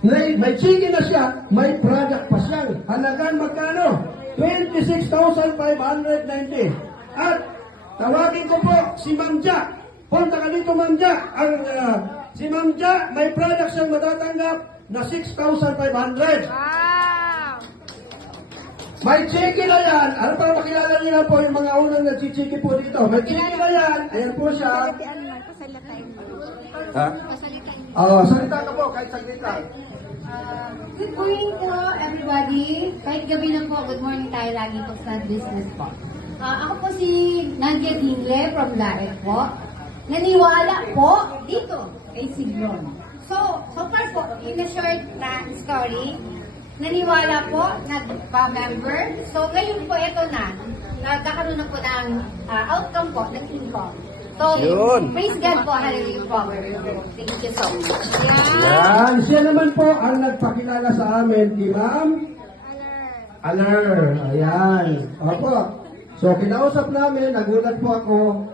May chicken na siya, may product pa siya. Halagang magkano? 26,590. At tawagin ko po si Ma'am Jack. Punta ka dito, Ma'am Jack. Si Ma'am Jack, may product siyang matatanggap na 6,500. Wow! May chicken na yan. Ano para makilala niyo na po yung mga unang nagchichiki po dito. May chicken na yan. Ayan po siya. Ha? Salita ka po, kahit saglit lang. Good morning po, everybody. Kahit gabi na po, good morning tayo lagi po sa business po. Ako po si Nadia Dingle from Laet po. Naniwala po dito kay Siglon. So far po, in a short na story, naniwala po, nagpa-member. So ngayon po, ito na, nagkakaroon na po ng outcome po, ng income. So, praise God po, hallelujah po. Thank you so much. Yan, siya naman po ang nagpakilala sa amin, di Ma'am Aler. Ayan. Opo. So, kinausap namin, nagulat po ako.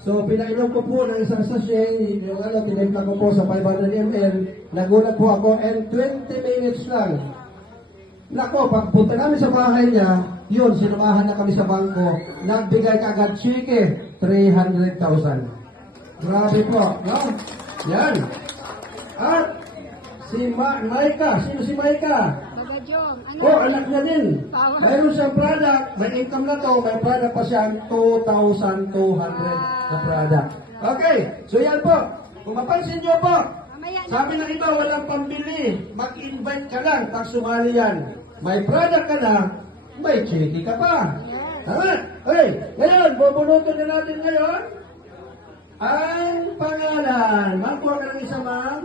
So, pinainom ko po ng isang sachet, yung tinimpla ko po sa 500 ml. Nagulat po ako, and 20 minutes lang. Nako, pagpunta namin sa bahay niya, yun, sinamahan na kami sa bangko. Nagbigay ka agad chike, 300,000. Grabe po, no? Yan. At si Maika, sino si Maika? Bagajong. Oh, anak niya din. Mayroon siyang product, may income na to, may product pa siyang 2,200 na product. Okay, so yan po. Kung mapansin niyo po, sabi ng iba, walang pambili. Mag-invite ka lang, pag sumali yan. May product ka na, may chiki ka pa. Tama? Okay, ngayon, bubunutin na natin ngayon ang pangalan. Ma'am, kuha ka ng isa, ma'am.